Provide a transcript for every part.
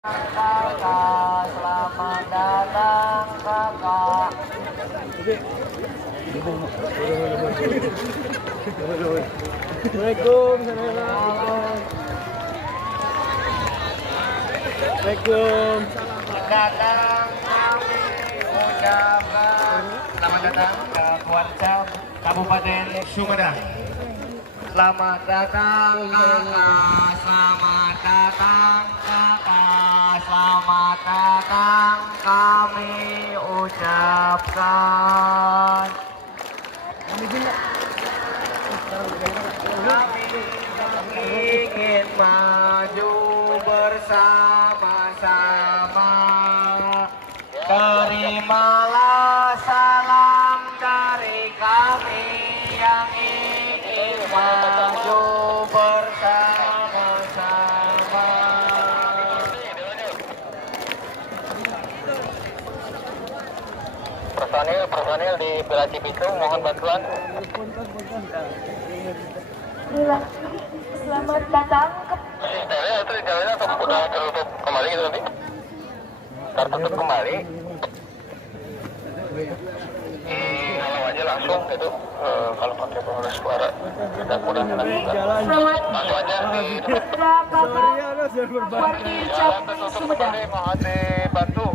Kakak, selamat datang kakak. Assalamualaikum, Assalamualaikum. Datang kami ucapkan selamat datang ke Kuarcap Kabupaten Sumedang. Selamat datang kakak, selamat datang kakak, selamat datang kami ucapkan. Kami ingin maju bersama-sama. Terimalah salam dari kami yang ingin maju bersama-sama. Personil di Villa Cibitung mohon bantuan. Selamat datang ke Sistemnya itu di jalannya atau udah tertutup kembali gitu nanti? Tertutup kembali. Kalau aja langsung gitu, kalau pakai pengeras suara tidak mudah dilakukan. Langsung aja di jalan tertutup kembali, mohon dibantu.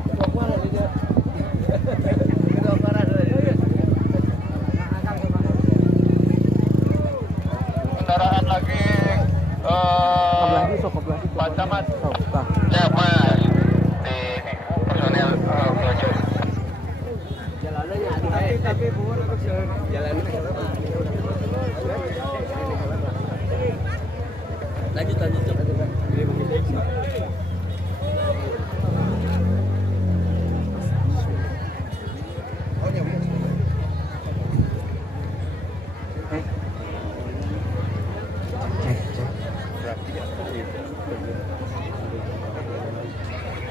Kendaraan lagi Pak Camat siap mas di personil belajar Tapi bukan aku jalan. Lanjut.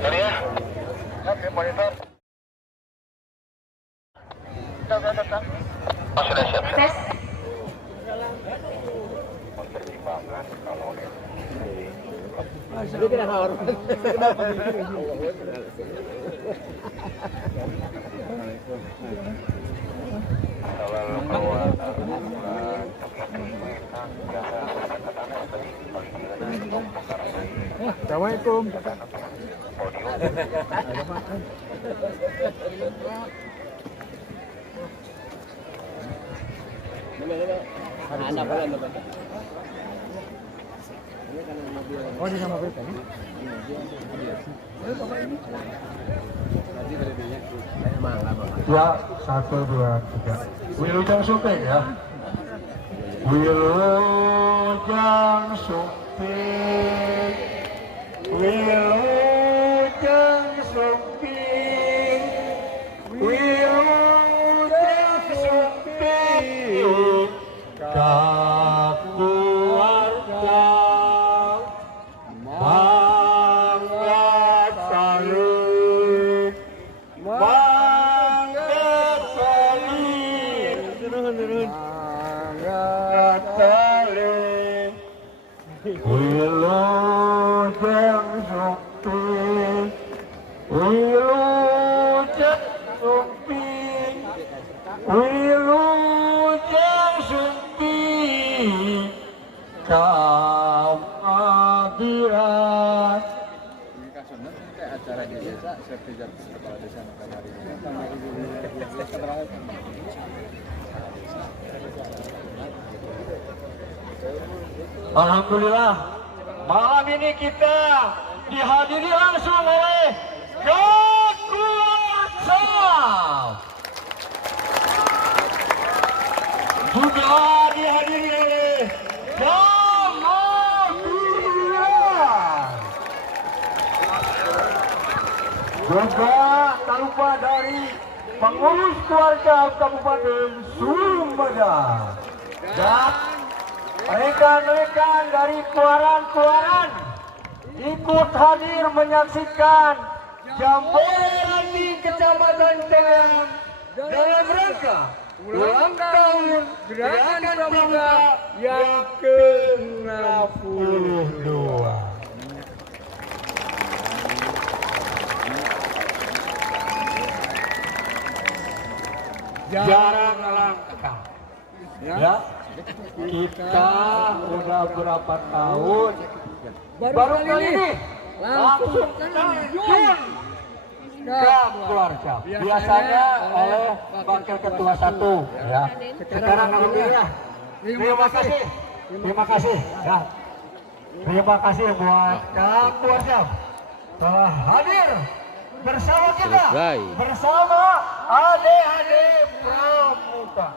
Jadi ya, oke monitor. Oh sudah siap. tes. Assalamualaikum. Oh, di sama berita nih? Ya, 1, 2, 3. Wilujeng Suping ya. Wilujeng Suping, Wilujeng Suping, Wilujeng Suping, kakuarga mangga salih, mangga salih, mangga salih. Wilujeng Suping, Wilujeng Suping, Wilujeng Suping, kamadiran. Acara di desa, sertifikat kepala desa Makamari. Alhamdulillah, malam ini kita dihadiri langsung oleh Kekuatan. Juga dihadiri oleh Kamadiran. Juga tak lupa dari pengurus keluarga Kabupaten Sumedang dan rekan-rekan dari keluaran-keluaran ikut hadir menyaksikan Jamboree di Kecamatan Tenganan dalam rangka ulang tahun Gerakan Pramuka yang ke-62. jarang langka. Ya, kita udah berapa tahun baru kali ini langsung terjun ke keluarga. Biasanya oleh wakil ketua 1 ya. Sekarang alhamdulillah. Terima kasih ya. Terima kasih buat Kang Keluarga telah hadir bersama kita, bersama adik-adik pramuka.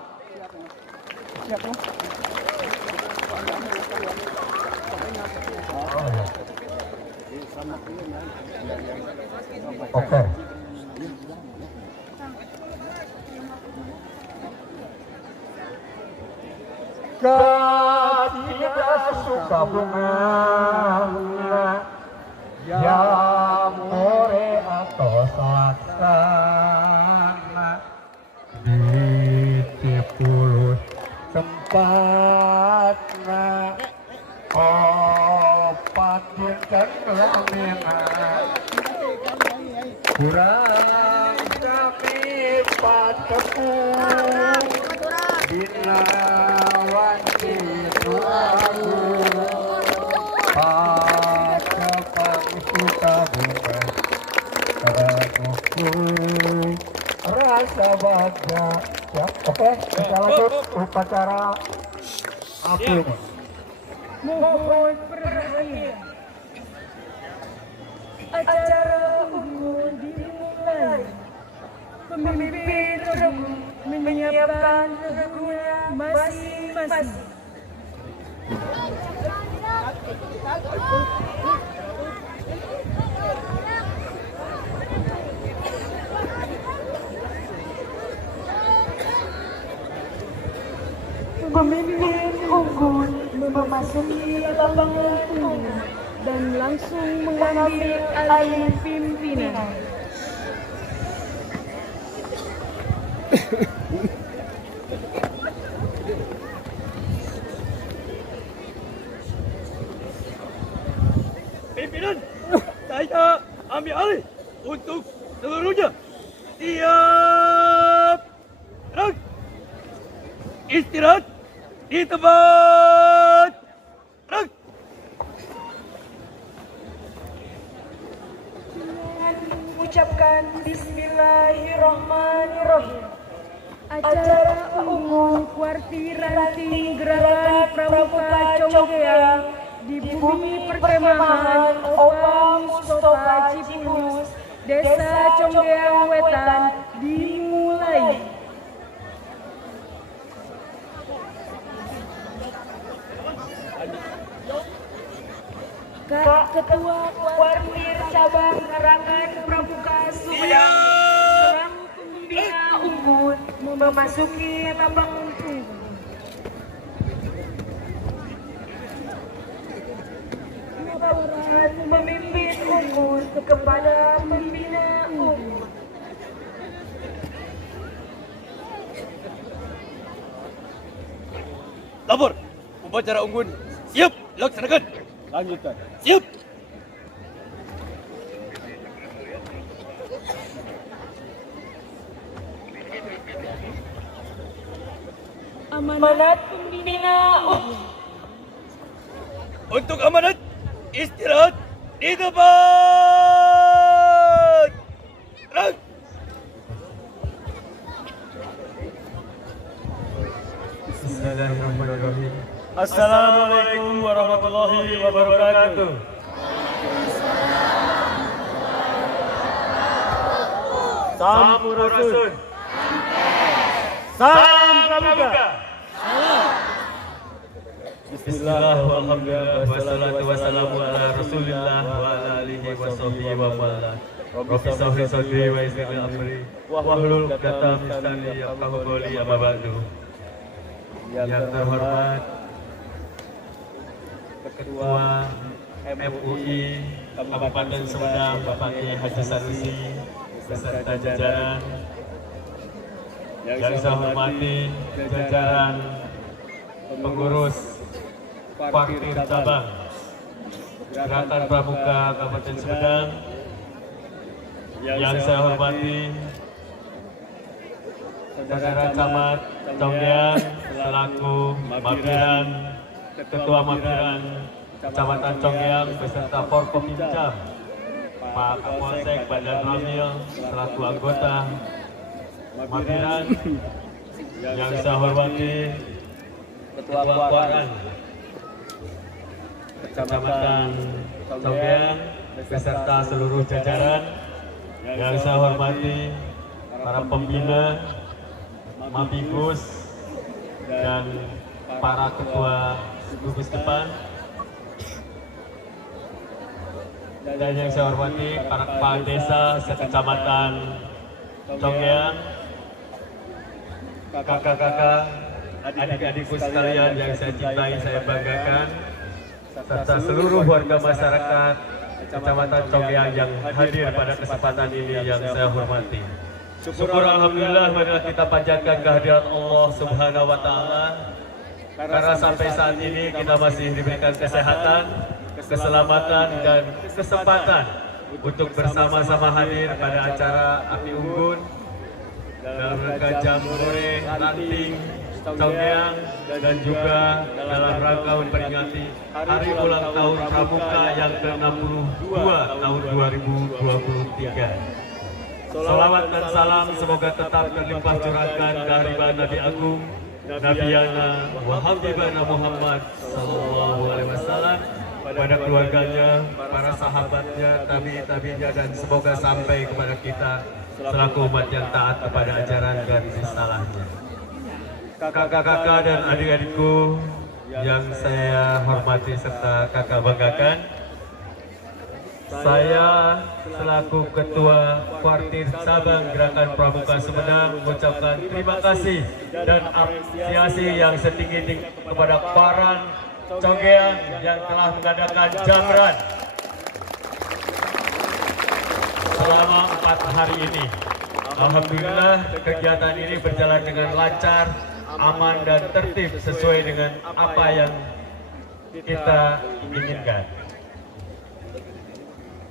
Oke. Tidak suka bunga jamure atau laksana di Cipulus tempatna opat dinten lamingan kurang kami patepung dina wanci tuaku patepang suka bunga keraguku rasa bahagia ya. Oke, kita lanjut upacara api ini. Mohon perhatian. Acara umum dimulai. Pemimpin regu menyiapkan regunya masing-masing. Pemimpin unggul memasuki lapangan tunggu dan langsung mengambil alih pimpinan. Pimpinan, saya ambil alih untuk seluruhnya. Siap, gerak, istirahat di tempat. Gerak. Ucapkan Bismillahirrahmanirrahim. Acara umum Warti Ranting Gerakan Pramuka Conggeang di bumi perkemahan Opa Mustofa Cipulus, Desa Conggeang Wetan dimulai. Ketua Wartir Cabang Gerakan Pramuka Sumedang selaku pembina unggul memasuki lapangan tunggu. Laporan memimpin unggul kepada pembina unggul. Lapor, upacara unggun siap laksanakan. Lanjutkan. Siap. Amanat pembina unggul. Untuk amanat istirahat di tempat. Gerak. Bismillahirrahmanirrahim. Assalamualaikum warahmatullahi wabarakatuh. Sampurasun. Salam Pramuka. Bismillah, walhamdulillah, wassalatu wassalamu ala rasulillah wa ala alihi wa sahbihi wa wala. Rabbi sahri sadri wa yassir li amri wahlul 'uqdatam min lisani yafqahu qawli, amma ba'du. Yang terhormat Ketua MUI Kabupaten Sumedang Bapak Kiai Haji Sanusi beserta jajaran, yang saya hormati jajaran pengurus Wartir Cabang Gerakan Pramuka Kabupaten Sumedang, yang saya hormati Saudara Camat Conggeang selaku Mapiran, Ketua Mapiran Kecamatan Conggeang beserta Forkopimcam, Pak Kapolsek Badan Ramil selaku anggota Mapiran, yang saya hormati Ketua Kuaran Kecamatan Conggeang beserta seluruh jajaran, yang saya hormati para pembina Mapigus dan para ketua gugus depan, dan yang saya hormati para kepala desa sekecamatan Conggeang, kakak-kakak, adik-adikku sekalian yang saya cintai, saya banggakan, serta seluruh warga masyarakat Kecamatan Conggeang yang hadir pada kesempatan ini yang saya hormati. Syukur alhamdulillah marilah kita panjatkan kehadiran Allah Subhanahu wa taala, karena sampai saat ini kita masih diberikan kesehatan, keselamatan dan kesempatan untuk bersama-sama hadir pada acara Api Unggun dalam rangka Jambore Ranting Conggeang, dan juga dalam rangka memperingati Hari Ulang Tahun Pramuka yang ke-62 tahun 2023. Salawat dan salam semoga tetap terlimpah curahkan kehadiran Nabi Agung, Nabiyana wa Habibana Muhammad sallallahu alaihi wasallam pada keluarganya, para sahabatnya, tabi'inya, dan semoga sampai kepada kita selaku umat yang taat kepada ajaran dan risalahnya. Kakak-kakak dan adik-adikku yang saya hormati serta kakak banggakan, saya selaku Ketua Kuartir Cabang Gerakan Pramuka Sumedang mengucapkan terima kasih dan apresiasi yang setinggi-tinggi kepada Kuaran Conggeang yang telah mengadakan jamran selama 4 hari ini. Alhamdulillah kegiatan ini berjalan dengan lancar, aman dan tertib sesuai dengan apa yang kita inginkan.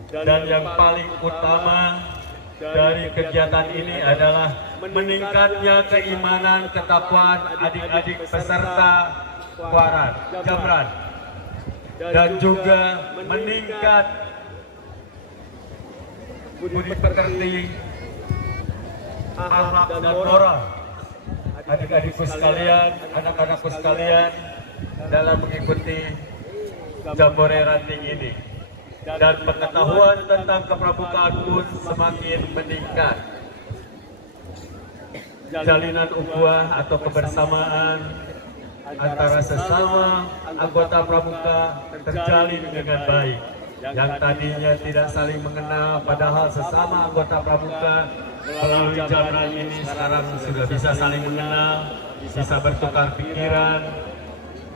Dan yang paling utama dari kegiatan ini adalah meningkatnya keimanan ketakwaan adik-adik peserta Kuaran Jamran, dan juga meningkat budi pekerti, akhlak dan moral adik-adikku sekalian, anak-anakku sekalian dalam mengikuti Jambore Ranting ini. Dan pengetahuan tentang kepramukaan pun semakin meningkat. Jalinan ukhuwah atau kebersamaan antara sesama anggota pramuka terjalin dengan baik. Yang tadinya tidak saling mengenal, padahal sesama anggota pramuka melalui jamran ini sekarang sudah bisa saling mengenal, bisa bertukar pikiran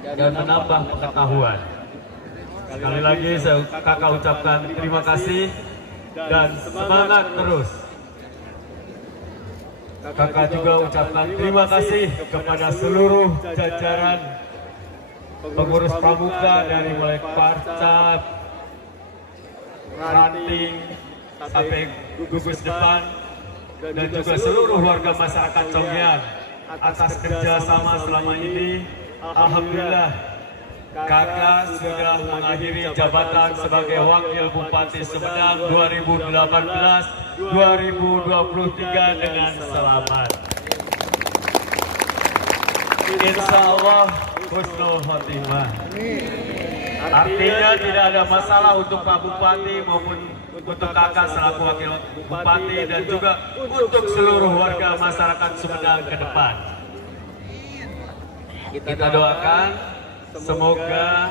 dan menambah pengetahuan. Sekali lagi saya kakak ucapkan terima kasih dan semangat terus. Kakak juga ucapkan terima kasih kepada seluruh jajaran pengurus pramuka dari mulai Parcap, Ranting sampai gugus depan, dan juga seluruh warga masyarakat Conggeang atas kerjasama selama ini. Alhamdulillah kakak sudah mengakhiri jabatan sebagai Wakil Bupati Sumedang 2018-2023 dengan selamat. Insya Allah husnul khotimah. Artinya tidak ada masalah untuk Pak Bupati maupun untuk kakak selaku Wakil Bupati, dan juga untuk seluruh warga masyarakat Sumedang ke depan. Kita doakan semoga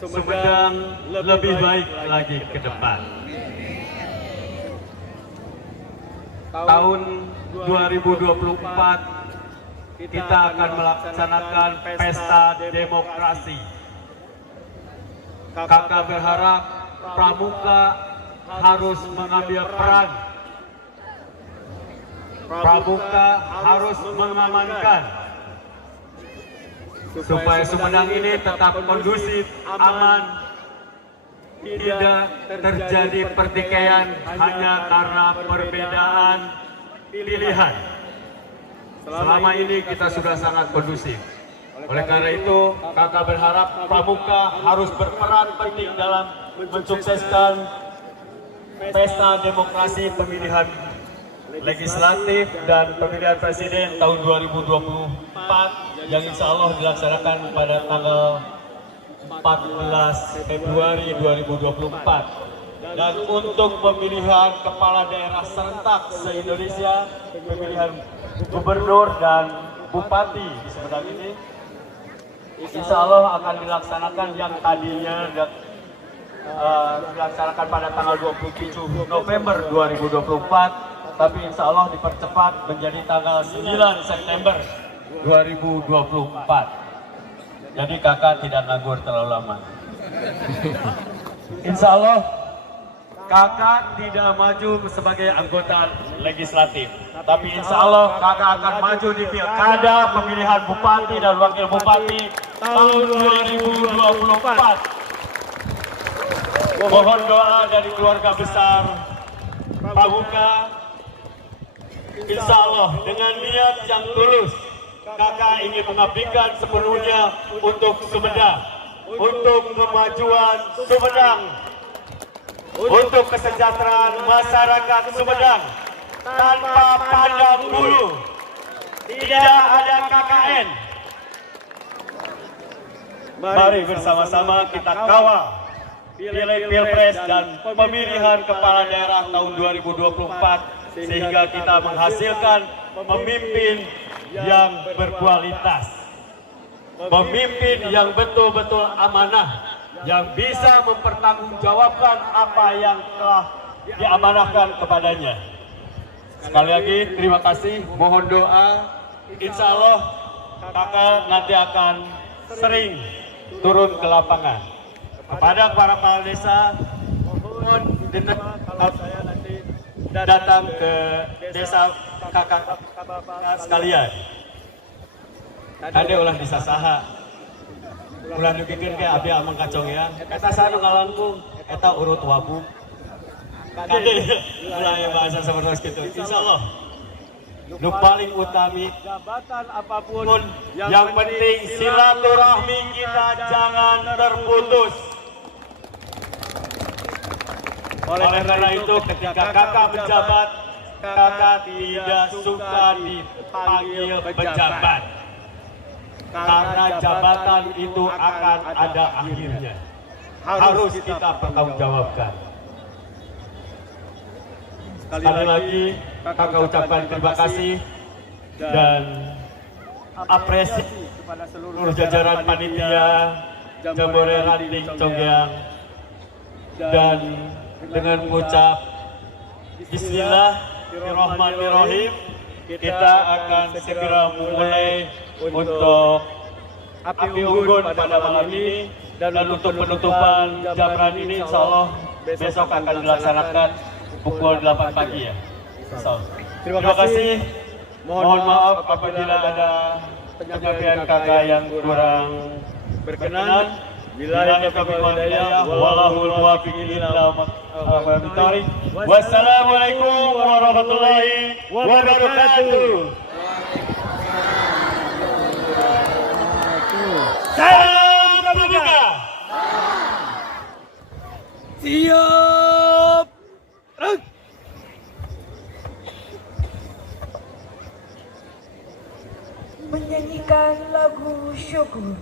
Sumedang lebih baik lagi ke depan. Tahun 2024 kita akan melaksanakan pesta demokrasi. Kakak berharap pramuka harus mengambil peran. Pramuka harus mengamankan supaya Sumedang ini tetap kondusif, aman, tidak terjadi pertikaian hanya karena perbedaan pilihan. selama ini kita sudah sangat kondusif. Oleh karena itu, kakak berharap Pramuka harus berperan penting dalam mensukseskan pesta demokrasi pemilihan legislatif dan pemilihan presiden tahun 2024 yang insya Allah dilaksanakan pada tanggal 14 Februari 2024. Dan untuk pemilihan kepala daerah serentak se-Indonesia, pemilihan gubernur dan bupati di Sumedang ini, insya Allah akan dilaksanakan yang tadinya dilaksanakan pada tanggal 27 November 2024, tapi insya Allah dipercepat menjadi tanggal 9 September 2024. Jadi kakak tidak nganggur terlalu lama. Insya Allah kakak tidak maju sebagai anggota legislatif, tapi insya Allah kakak akan maju di pilkada pemilihan bupati dan wakil bupati tahun 2024. Mohon doa dari keluarga besar Pramuka. Insya Allah dengan niat yang tulus, kakak ingin mengabdikan sepenuhnya untuk Sumedang, untuk kemajuan Sumedang, untuk kesejahteraan masyarakat Sumedang tanpa pandang bulu. Tidak ada KKN. Mari bersama-sama kita kawal Pilpres dan pemilihan kepala daerah tahun 2024 sehingga kita menghasilkan pemimpin yang berkualitas, pemimpin yang betul-betul amanah, yang bisa mempertanggungjawabkan apa yang telah diamanahkan kepadanya. Sekali lagi terima kasih, mohon doa. Insya Allah kakak nanti akan sering turun ke lapangan. Kepada para kepala desa, mohon kalau saya nanti datang ke desa kakak sekalian. Ada ulah disasaha. Ulah dipikir ke abi amang kacong ya. Eta sanu ngalangkung, eta urut wabu. Kade ulah yang bahasa seperti itu. Insya Allah. Nu paling utami jabatan apapun yang penting silaturahmi kita jangan terputus. Oleh karena itu ketika kakak menjabat, kakak tidak suka dipanggil pejabat. Karena jabatan itu akan ada akhirnya. Harus kita pertanggungjawabkan. Sekali lagi kakak ucapkan terima kasih dan apresiasi kepada seluruh jajaran panitia Jambore Ranting Conggeang, dan dengan mengucap Bismillahirrahmanirrahim kita akan segera mulai untuk api unggun pada malam ini, dan untuk penutupan jamran ini insya Allah besok akan dilaksanakan pukul 8 pagi ya. Terima kasih. Mohon maaf apabila ada penyampaian kakak yang kurang berkenan. Billahi taufiq wal hidayah, wallahul muwaffiq ila aqwamit. Wassalamualaikum warahmatullahi wabarakatuh. Salam Pramuka. Siap. Menyanyikan lagu syukur.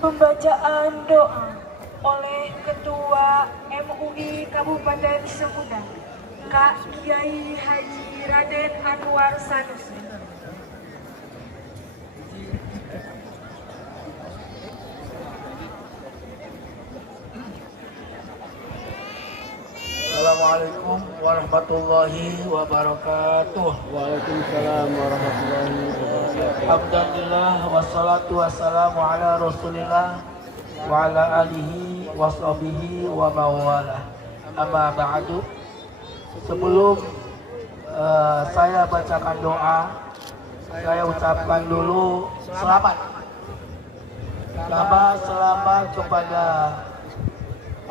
Pembacaan doa oleh Ketua MUI Kabupaten Sumedang, Kak Kiai Haji Raden Anwar Sanusi. Assalamualaikum warahmatullahi wabarakatuh. Waalaikumsalam warahmatullahi wabarakatuh. Alhamdulillah wassalatu wassalamu ala Rasulillah wa ala alihi wa sahbihi wa mawalah. Amma ba'du. Sebelum saya bacakan doa, saya ucapkan dulu selamat kepada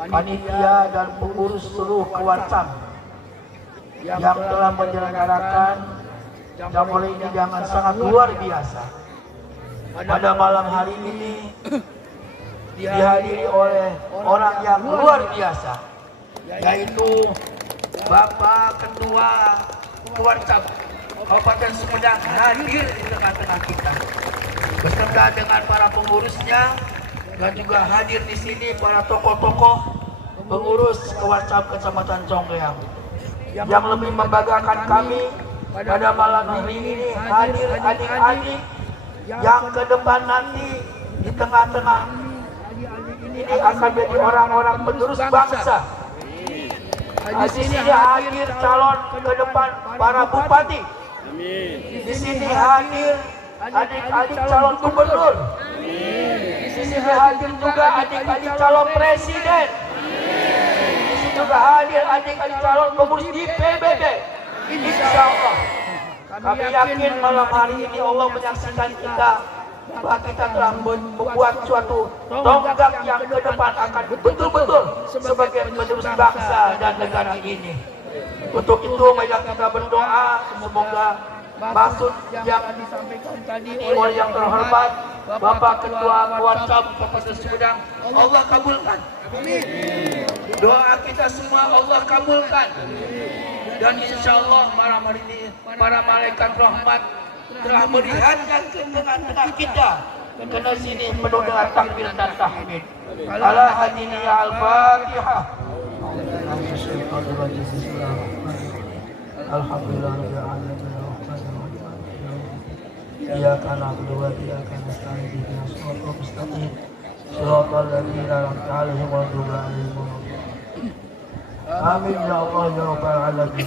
panitia dan pengurus seluruh Kewacam yang telah menyelenggarakan jambore ini dengan sangat luar biasa. Pada malam hari ini dihadiri oleh orang yang luar biasa, yaitu Bapak Ketua Kewacam Kabupaten Sumedang hadir di tengah-tengah kita beserta dengan para pengurusnya, dan juga hadir di sini para tokoh-tokoh pengurus Kewacam Kecamatan Congreang yang lebih membanggakan kami pada malam hari ini hadir adik-adik yang ke depan nanti di tengah-tengah ini akan menjadi orang-orang penerus bangsa. Di sini hadir calon ke depan para bupati. Di sini hadir adik-adik calon gubernur. Di sini hadir juga adik-adik calon presiden. Di sini juga hadir adik-adik calon pengurus di PBB. Insya Allah kami yakin malam hari ini Allah menyaksikan kita bahwa kita telah membuat suatu tonggak yang ke depan akan betul-betul sebagai penerus bangsa dan negara ini. Untuk itu mari kita berdoa semoga maksud yang disampaikan tadi oleh yang terhormat Bapak Ketua Kewacam Kabupaten Sumedang Allah kabulkan. Doa kita semua Allah kabulkan. Dan insya Allah malam hari ini para malaikat rahmat telah melihatkan ke tengah-tengah kita. Karena sini penuh dengan takbir dan tahmid. Ala hadini ya al-Fatihah. Alhamdulillah rabbil alamin. Iyyaka na'budu wa iyyaka nasta'in ihdinas siratal mustaqim. Shiratal ladzina an'amta 'alaihim ghairil maghdubi 'alaihim. Amin ya Allah ya rabbal alamin.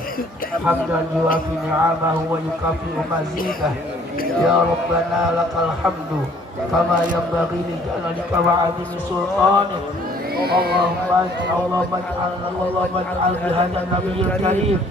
Hamdan yuafi ni'amahu wa yukafi'u mazidah. Ya Rabbana lakal hamdu kama yanbaghi li jalalika wa 'azimi sultanik. Allahumma ij'al bihadha nabiyil karim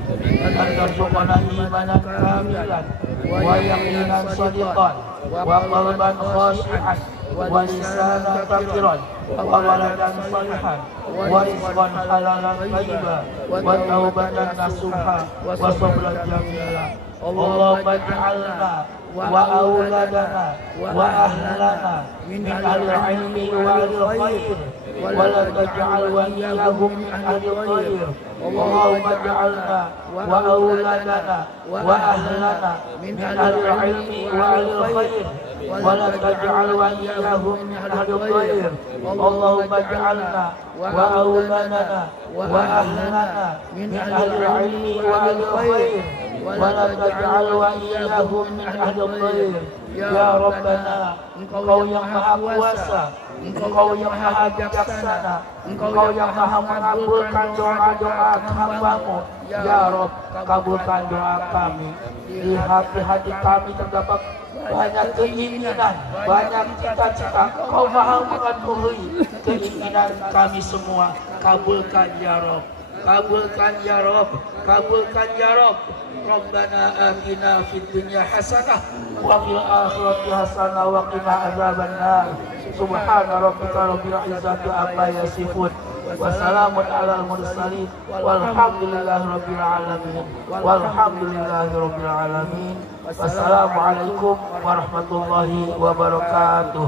an tarzuqana imanan kamilan wa yaqinan sadiqan wa qalban khashi'an wa lisanan fakiran wa waladan salihan wa rizqan halalan thayyiban wa taubatan nasuha wa sabran jamila. Allahumma ij'alna wa auladana wa ahlana min ahli ilmi wa ahli khair wa la taj'al waliyahum min ahli khair. Allahumma ij'alna wa auladana wa ahlana min ahli ilmi wa ahli khair wa la taj'al waliyahum min ahli khair. Allahumma ij'alna wa auladana wa ahlana min ahli ilmi wa ahli khair wa la taj'al waliyahum min ahli khair. Ya Rabbana, Engkau yang Maha Kuasa, Engkau yang Maha Bijaksana, Engkau yang Maha mengabulkan doa-doa hamba-Mu. Ya Rabb, kabulkan doa kami. Di hati-hati kami terdapat banyak keinginan, banyak cita-cita. Engkau Maha mengetahui keinginan kami semua. Kabulkan ya Rabb. Kabulkan ya Rabb, kabulkan ya Rabb. Rabbana atina fid dunya hasanah wa fil akhirati hasanah wa qina adzabannar. Subhana rabbika rabbil izzati amma yasifun wa salamun alal mursalin walhamdulillahi rabbil alamin. Walhamdulillahi rabbil alamin. Wassalamualaikum warahmatullahi wabarakatuh.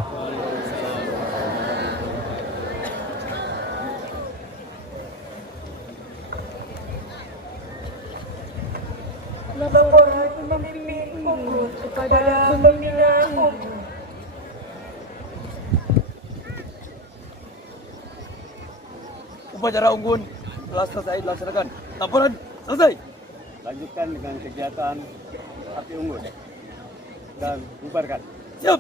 Laporan pemimpin umum kepada pembina umum. Upacara unggun telah selesai dilaksanakan. Laporan selesai. Lanjutkan dengan kegiatan api unggun dan bubarkan. Siap.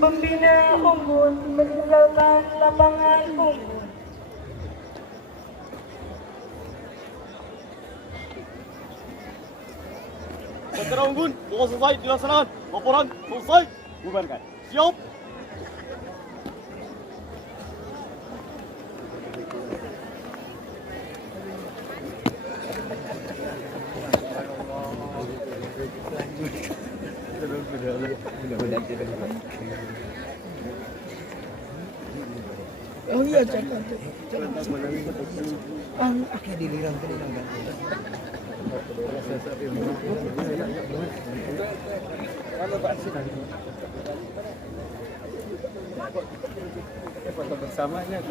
Pembina unggun meninggalkan lapangan unggun. Upacara unggun telah selesai dilaksanakan. Laporan selesai. Bubarkan. Siap. Oh iya, jangan. Akhirnya dilirang kan.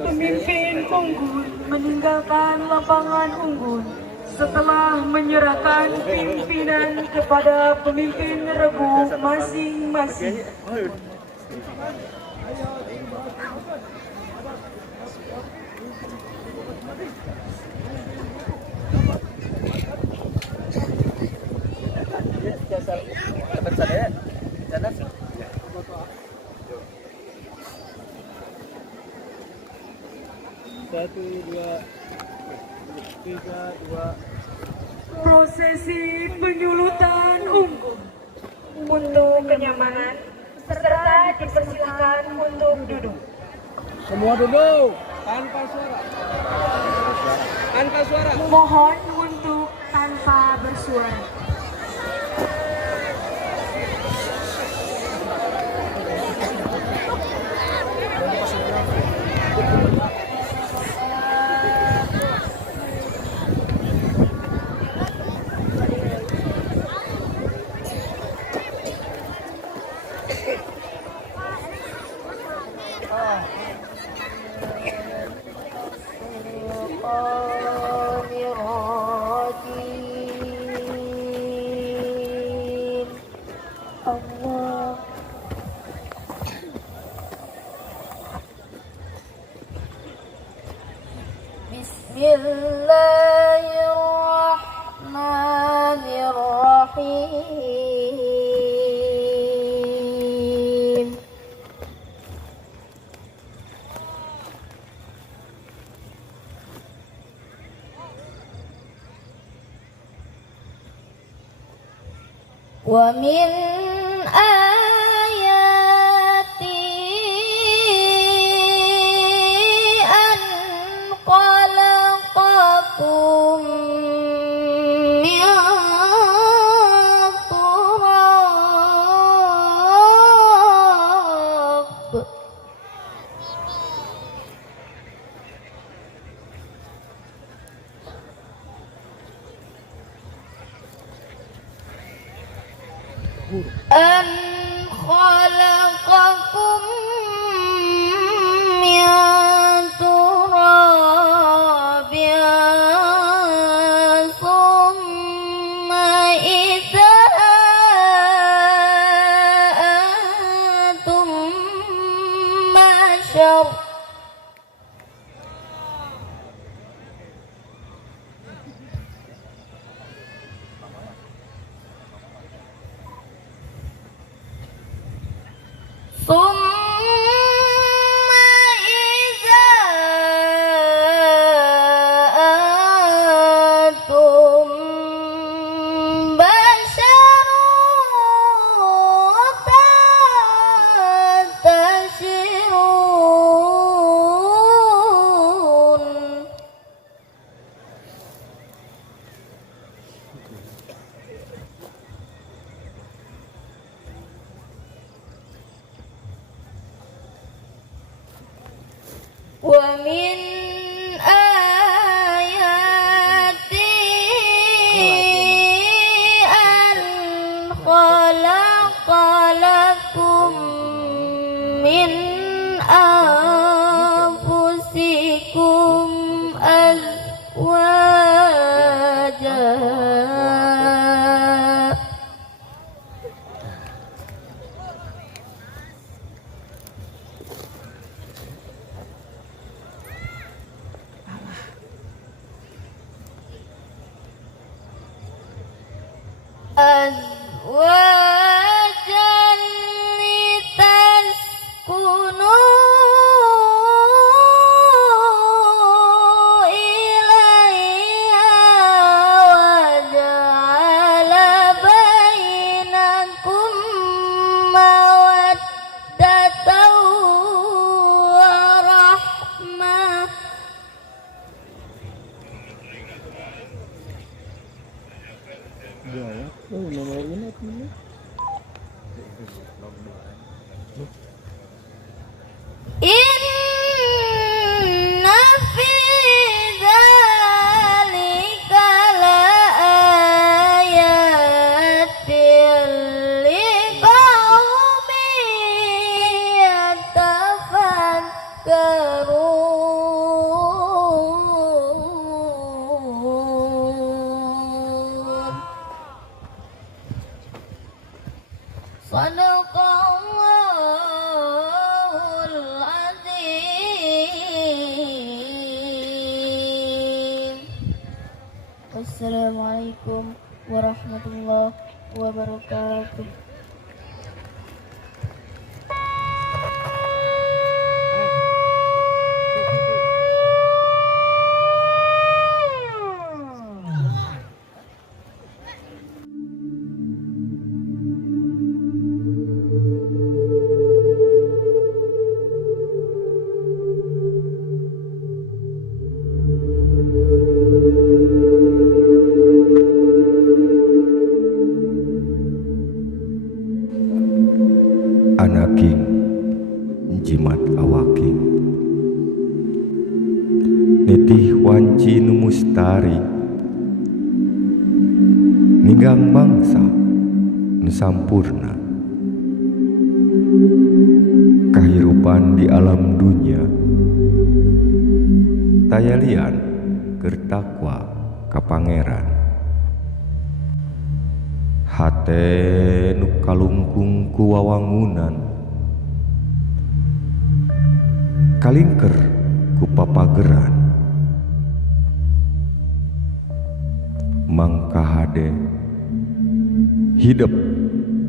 Pemimpin unggun meninggalkan lapangan unggun setelah menyerahkan pimpinan kepada pemimpin regu masing-masing. Satu, dua, tiga, dua. Prosesi penyulutan unggun untuk kenyamanan serta dipersilakan untuk duduk. Semua duduk tanpa suara. Tanpa suara. Mohon untuk tanpa bersuara. Allah. Bismillahirrahmanirrahim. Wa min ayati an khalaqakum min turab. An khalaqakum min turabin thumma idza antum bashar. ثم إذا أنتم بشر تنتشرون. ومن آياته أن خلق لكم من أنفسكم أزواجا Inna fi dzalika laayatin liqaumin yatafakkarun. Sadaqallahul azim. Wassalamualaikum warahmatullahi wabarakatuh. Anaking jimat awaking nitih wanci nu mustari ninggang mangsa nu sampurna kahirupan di alam dunia tayalian keur takwa ka pangeran hate nu kalungkung ku wawangunan kalingker ku papageran mangka hade hidup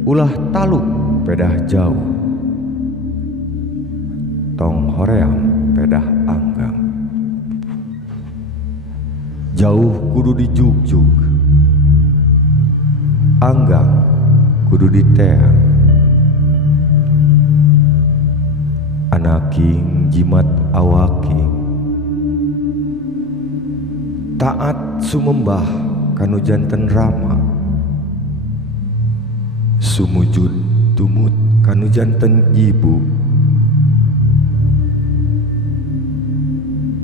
ulah taluk pedah jauh tong hoream pedah anggang jauh kudu dijuk-juk anggang kudu diteang anaking jimat awaking taat sumembah kanu janten rama sumujud tumut kanu janten ibu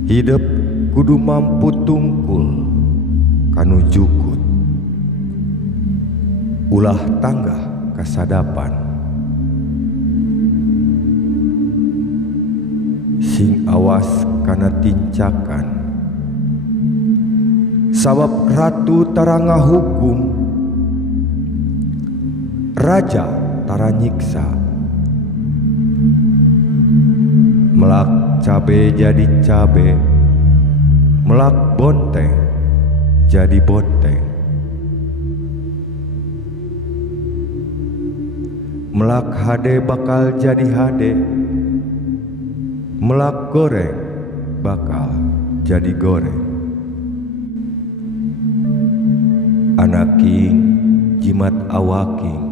hidup kudu mampu tungkul kanu jukut ulah tanggah kasadapan sing awas kana tincakan sabab ratu taranga hukum raja tara nyiksa melak cabe jadi cabe melak bonteng jadi bonteng melak hade bakal jadi hade melak goreng bakal jadi goreng anaking jimat awaking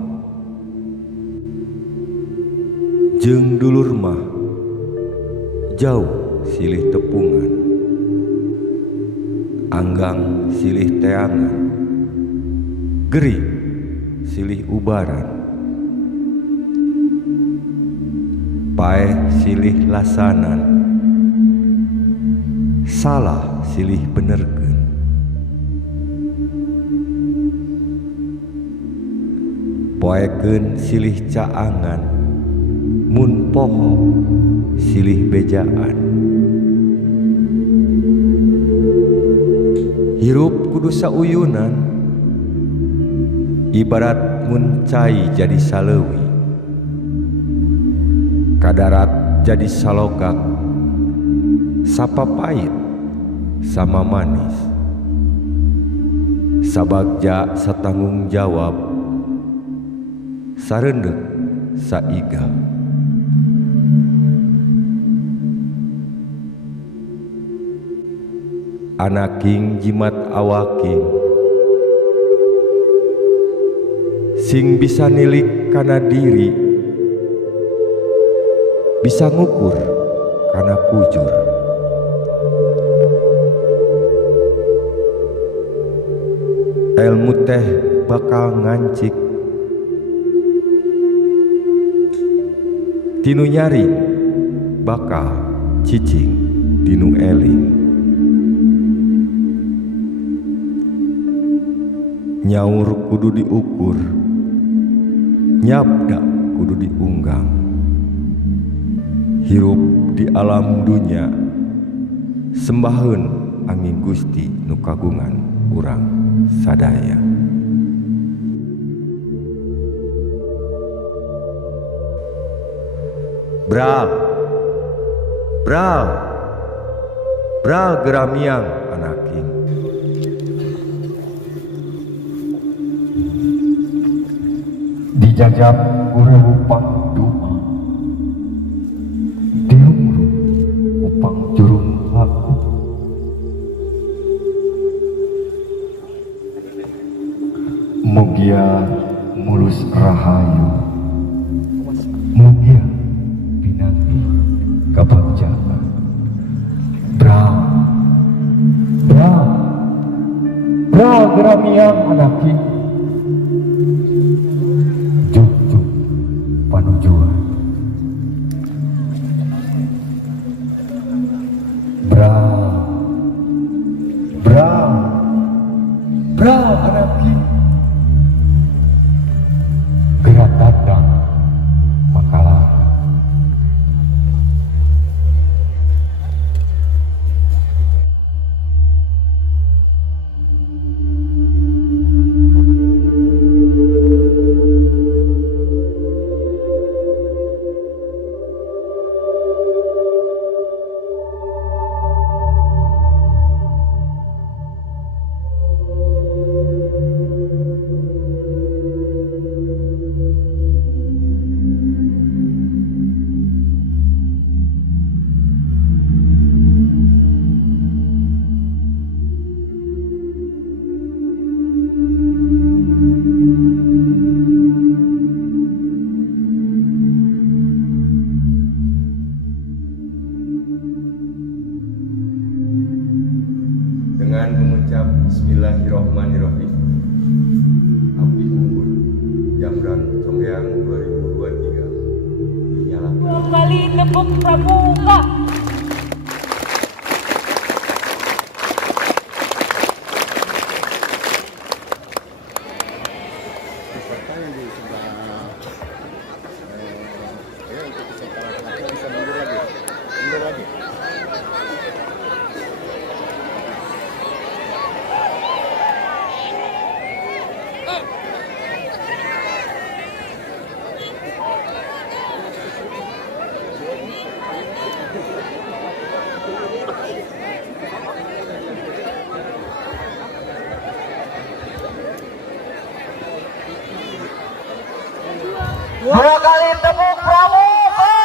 jeung dulur mah jauh silih tepungan anggang silih teangan gering silih ubaran paeh silih lasanan salah silih benerkeun poekeun silih caangan mun poho silih bejaan hirup kudu sauyunan ibarat mun cai jadi saleuwi kadarat jadi salogak sapa pait sama manis sabagja satanggung jawab sarendek saiga. Anaking jimat awaking sing bisa nilik kana diri, bisa ngukur kana pujur. Ilmu teh bakal ngancik tinu nyari, bakal cicing tinu eling. Nyaur kudu diukur, nyabda kudu diunggang. Hirup di alam dunia, sembaheun angin Gusti nu kagungan urang sadaya. Bral, bral, bral geramiang anaking. Dijajab urang upang doa, diumru upang jurung laku. Mugia mulus rahayu, mugia pinanggi kabagjaan. Bral, bral, bral geramiang anaking. Panujuan bral, bral, bral anaki gerak datang makalah. Dengan mengucap Bismillahirrahmanirrahim, api unggun Jamran Conggeang 2023 dinyalakan. Kali tepuk pramuka. Dua kali tepuk pramuka.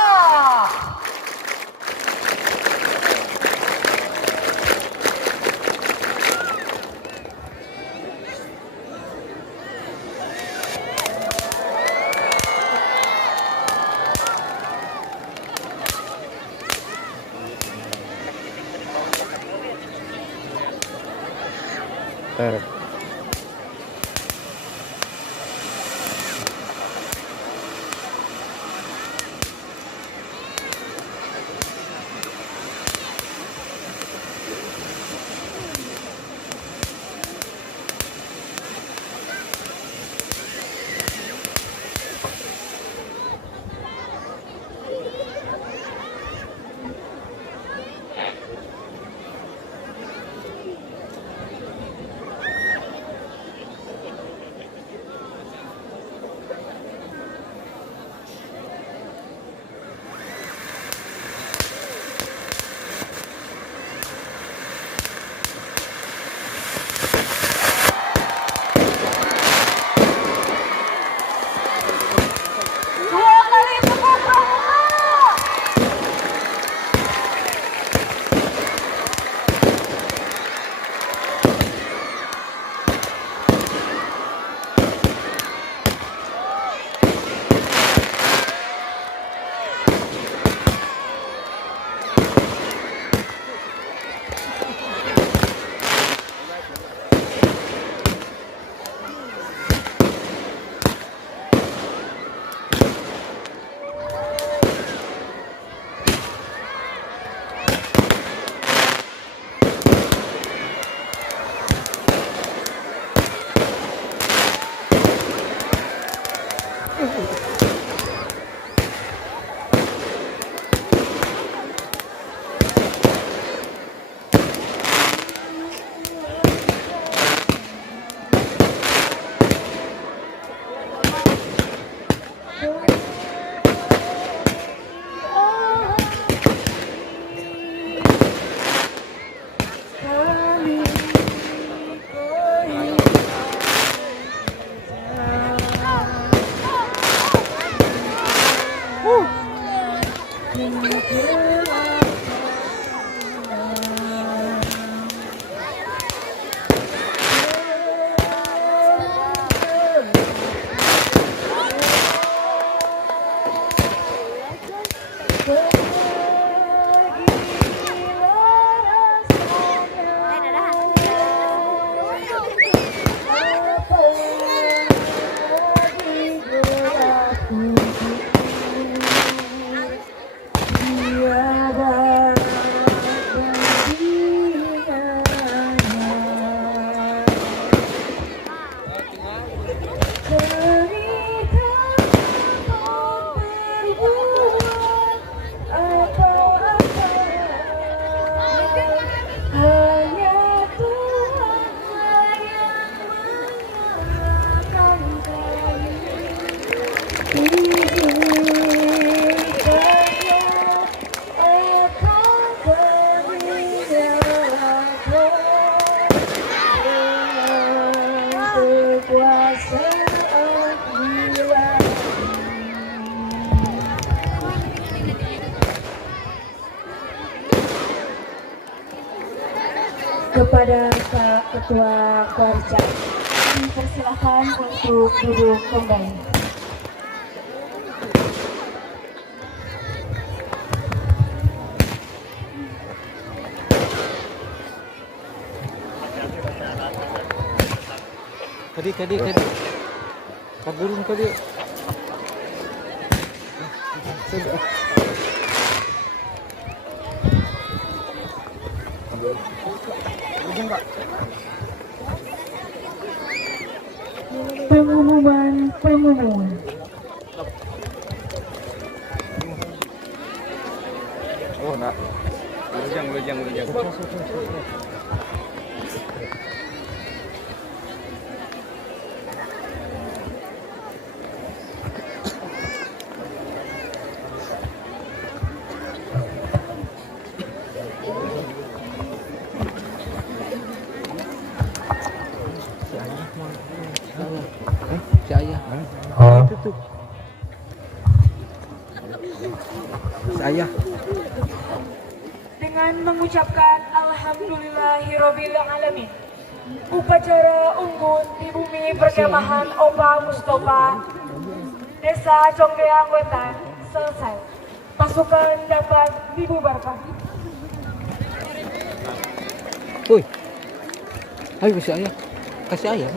Kepada Pak Ketua Warca, dipersilakan untuk duduk kembali. Kadi. Kaburun kadi. Pengumuman. Oh, nak. Lujang. Saya Dengan mengucapkan Alhamdulillahirabbil alamin. Upacara unggun di bumi perkemahan Opa Mustafa Desa Conggeang Wetan selesai. Pasukan dapat dibubarkan. Woi. Ayo kasih ayah.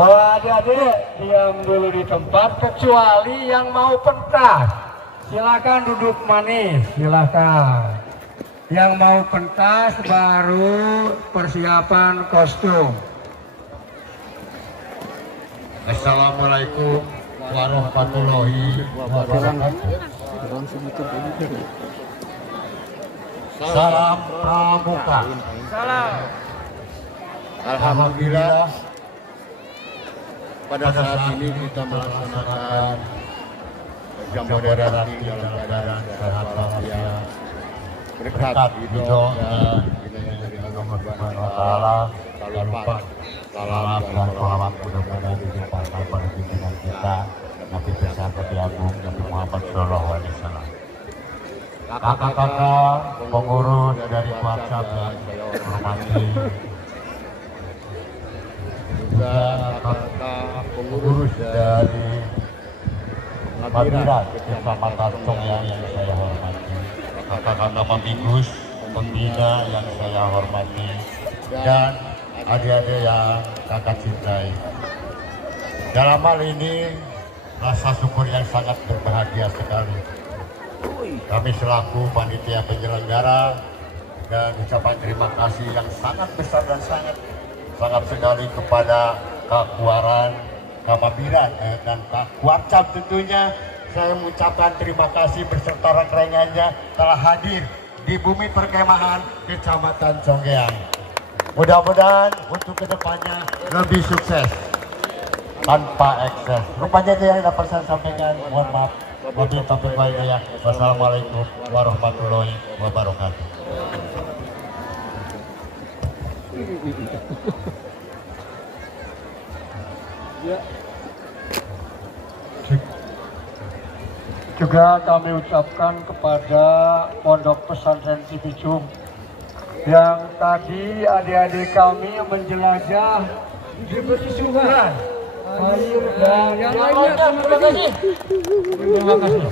Para adik-adik diam dulu di tempat kecuali yang mau pentas. Silakan duduk manis, silakan. Yang mau pentas baru persiapan kostum. Assalamualaikum warahmatullahi wabarakatuh. Salam pramuka. Salam. Alhamdulillah pada saat ini kita melaksanakan jam moderasi dalam keadaan sehat walafiat, berkat ridho dan hidayah dari Allah Subhanahu wa taala. Salam dan salawat mudah-mudahan dilimpahkan pada pimpinan kita Nabi besar Nabi Agung Nabi Muhammad sallallahu alaihi wasallam. Kakak-kakak pengurus dari WhatsApp yang saya hormati, juga kakak pengurus dari Madirat Kecamatan Conggeang yang saya hormati, kakak-kakak Mamigus pembina yang saya hormati, dan adik-adik yang kakak cintai. Dalam hal ini rasa syukur yang sangat berbahagia sekali. Kami selaku panitia penyelenggara dan ucapan terima kasih yang sangat besar dan sangat sekali kepada Kak Kuaran, Kak Mabiran, dan Kak Kuarcap tentunya. Saya mengucapkan terima kasih beserta rangkaiannya telah hadir di bumi perkemahan Kecamatan Conggeang. Mudah-mudahan untuk kedepannya lebih sukses tanpa ekses. Rupanya itu yang dapat saya sampaikan. Mohon maaf. Wabillahi taufiq wal hidayah. Wassalamualaikum warahmatullahi wabarakatuh. Juga kami ucapkan kepada Pondok Pesantren Cipicung yang tadi adik-adik kami menjelajah di pesisir air dan yang lainnya. Terima kasih. Terima kasih.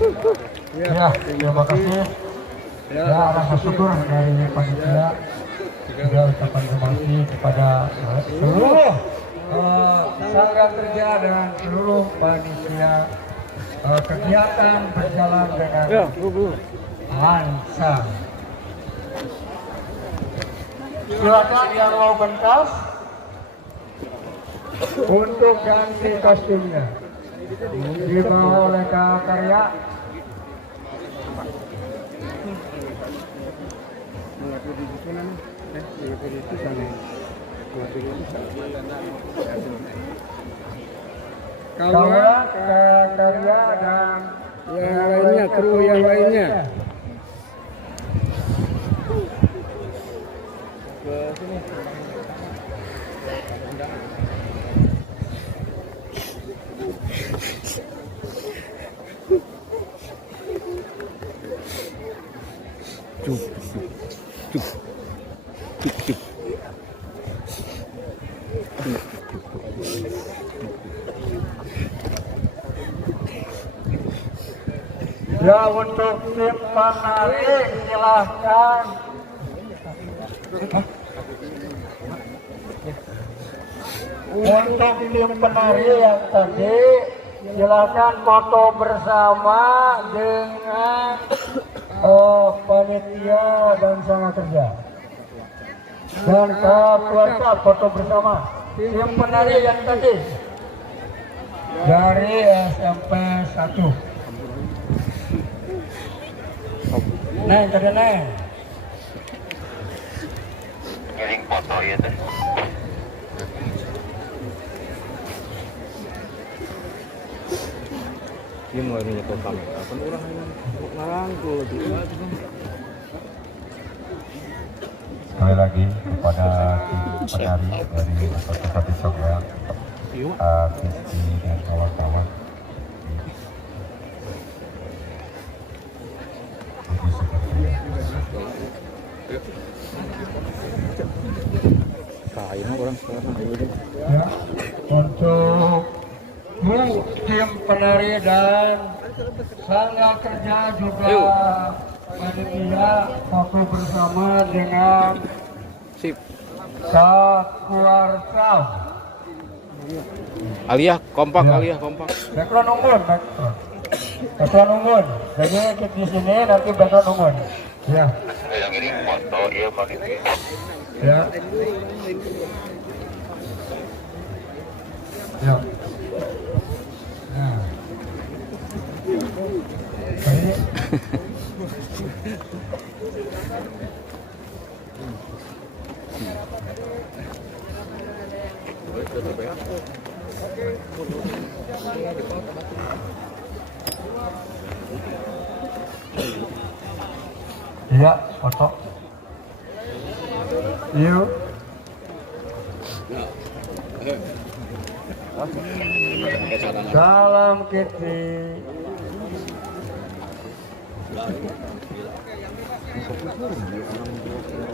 Ya, terima kasih. Ya, rasa syukur dari panitia. Juga ucapan terima kasih kepada seluruh sanggar kerja dan seluruh panitia. Kegiatan berjalan dengan lancar. Silakan yang mau pentas untuk ganti kostumnya. Dibawa oleh Kak Karya. Kawan, Kak Karya dan yang lainnya, kru yang lainnya. Ya, untuk tim penari silahkan. Untuk tim penari yang tadi silahkan foto bersama dengan panitia dan sanggar kerja. Dan keluarga foto bersama tim penari yang tadi dari SMP 1. Neng, kada neng. Ngiring foto ya teh. Ini mulai menyetor kamera. Kan orang ngarangkul gitu. Sekali lagi kepada tim penari dari Kota Pisau ya, Kristi dan kawan-kawan. Kain orang sekarang. Ya, untuk tim penari dan sanggar kerja juga panitia foto bersama dengan Sip. Kakuarsa. Aliyah kompak, Ya. Aliyah kompak. Background unggul, background unggul. Jadi di sini nanti background unggul. Ya. Yang ngiring foto ya panitia. Ya. Ya. Nah. Ini. Iya, foto. Yuk. Salam Kitty.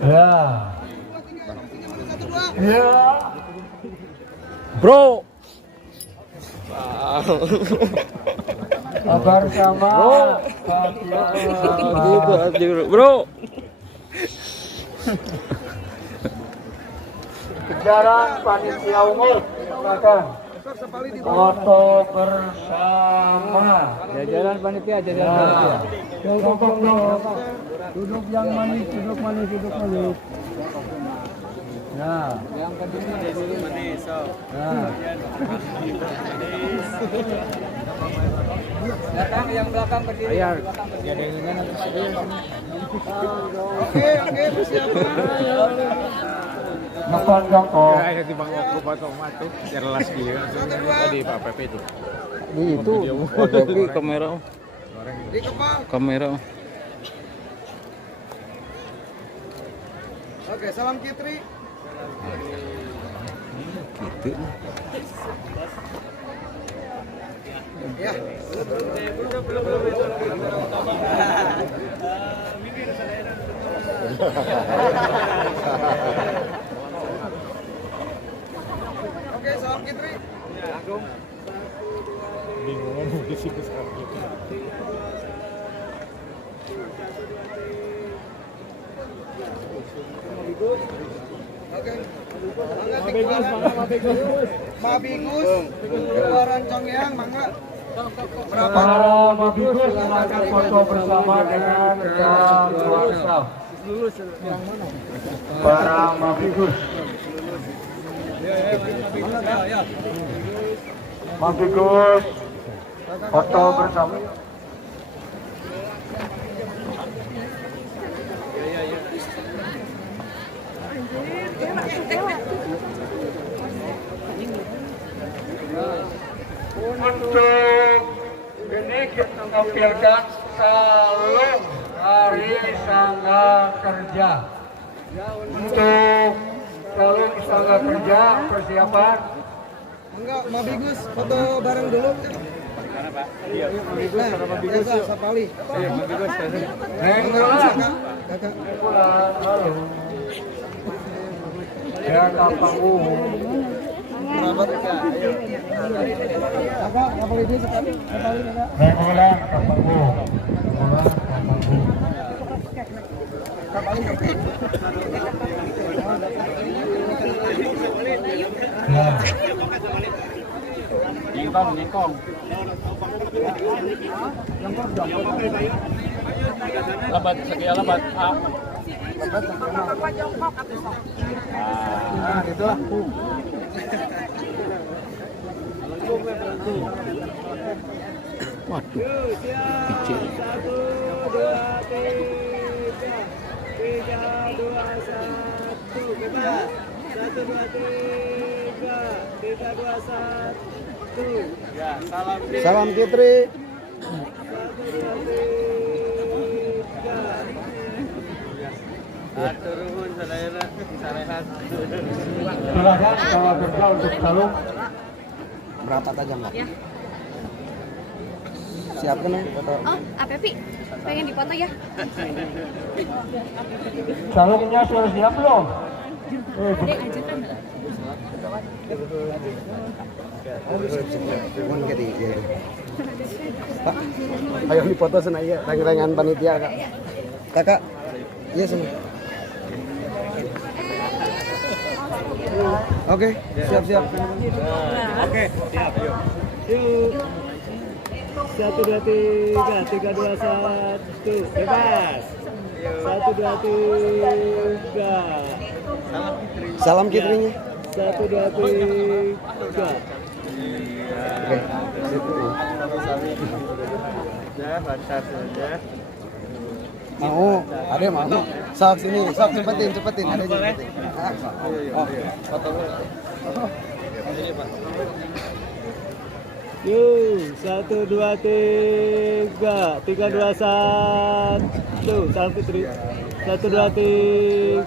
Ya. Ya. Bro. Kabar sama. Gitu, bro. Kejaran panitia umum, silakan. Foto bersama. Jajaran panitia, jajaran panitia. Duduk yang manis, duduk manis, duduk manis. Nah, Yang kedua dulu manis. nah. Datang yang belakang berdiri. Ayah. Jadi ini nanti Oke, persiapan. Makan jongkok. Ada di Bang Okro Patoma tuh, jelas gitu. Tadi Pak Pepe itu. Itu. Tapi kamera. Kamera. Oke, salam Kitri. Gitu. Oke, salam Kitri. Mabigus, keluaran Congyeang, mangga. Para Mabigus silakan foto bersama dengan yang WhatsApp. Para Mabigus. Mabigus foto bersama. Untuk ini kita tampilkan salung hari sangga kerja. Untuk salung sangga kerja persiapan. Enggak, Mabigus foto bareng dulu. Iya, Mabigus sama Mabigus. Sapali. Iya, Mabigus. Nenggolan. Kakak. Nenggolan, halo. Ya, kampang Kakak, apa itu sekali? Nenggolan, kampang Ya. Nyekong. Lebat, sekian lebat. Nah, itulah. Waduh, kecil. 3, 2, 1. Ya, salam Kitri. Turun sadayana sarehat. Silakan kalau kerja untuk salung. Berapa tajam, Pak? Ya. Siapkan nih foto. Oh, apa Pi? Pengen dipoto ya? Salungnya sudah siap belum? Dek, ajukan. Pak, ayo dipoto sana ya, reng-rengan panitia, Kak. Kakak, iya sini. Oke, siap-siap. Oke, siap, yuk. Yuk. 1, 2, 3, 3, 2, 1, bebas. 1, 2, 3. Salam Kitrinya. 1, 2, 3. Oke. Mau, ada mau. Sok sini, sok cepetin, ada cepetin. Oh, foto. Yuk, 1, 2, 3, 3, 2, 1. Salam Fitri. 1, 2, 3.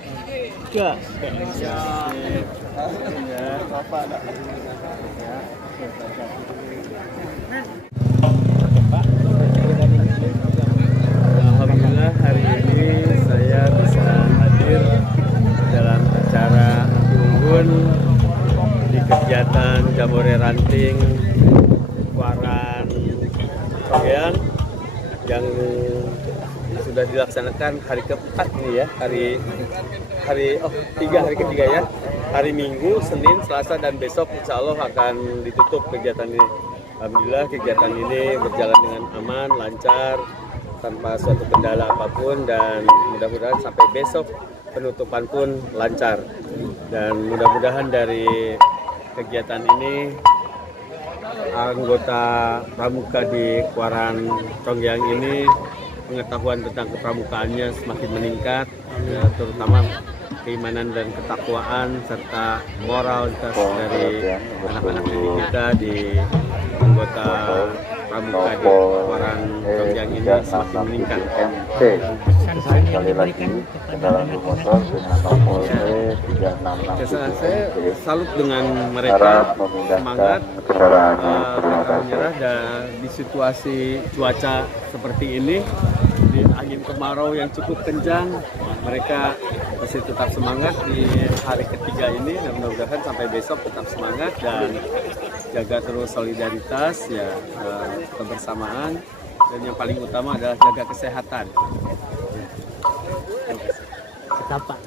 Alhamdulillah hari ini saya bisa hadir dalam acara Unggun di kegiatan Jambore Ranting Kuaran Congyeang yang sudah dilaksanakan hari keempat nih ya, hari ketiga ya, hari Minggu, Senin, Selasa dan besok insya Allah akan ditutup kegiatan ini. Alhamdulillah kegiatan ini berjalan dengan aman, lancar, tanpa suatu kendala apapun dan mudah-mudahan sampai besok penutupan pun lancar. Dan mudah-mudahan dari kegiatan ini anggota pramuka di Kuaran Congyeang ini pengetahuan tentang kepramukaannya semakin meningkat, ya, terutama keimanan dan ketakwaan serta moralitas dari anak-anak didik kita di anggota pramuka di orang Tongjang ini semakin meningkat. Sekali lagi kendaraan bermotor dengan nomor Saya salut dengan mereka, semangat, pantang menyerah, dan di situasi cuaca seperti ini, di angin kemarau yang cukup kencang, mereka masih tetap semangat di hari ketiga ini, dan mudah-mudahan sampai besok tetap semangat dan jaga terus solidaritas, ya, kebersamaan, dan yang paling utama adalah jaga kesehatan. Setapak.